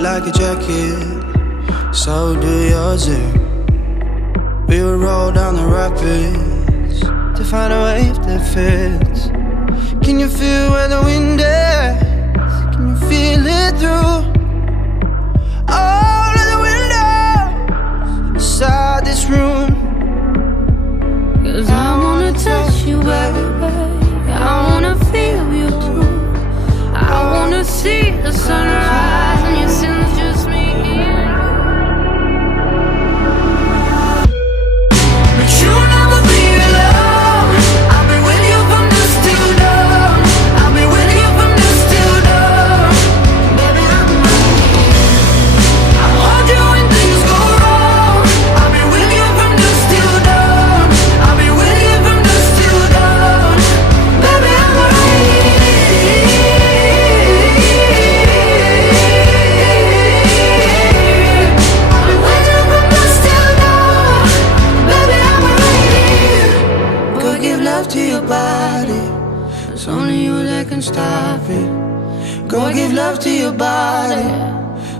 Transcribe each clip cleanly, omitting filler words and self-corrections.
like a jacket, so do yours. We would roll down the rapids to find a wave that fits. Can you feel where the wind is? Can you feel it through all of the windows inside this room? 'Cause I wanna touch you, baby. I wanna feel you too. I wanna see the sunrise and your sins just me and you. But you'll never be alone. I'll be with you from dusk till dawn. I'll be with you from dusk till dawn. Baby, I'm right here. I'll hold you when things go wrong. I'll be with you from dusk till dawn. I'll be with you from dusk till dawn. Baby, I'm right here. I'll be with you from dusk till dawn. Baby, I'm right here. Go give love to your body, it's only you that can stop it. Go give love to your body,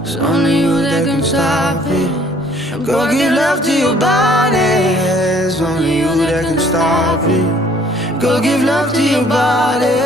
it's only you that can stop it. Go give love to your body, it's only you that can stop it. Go give love to your body.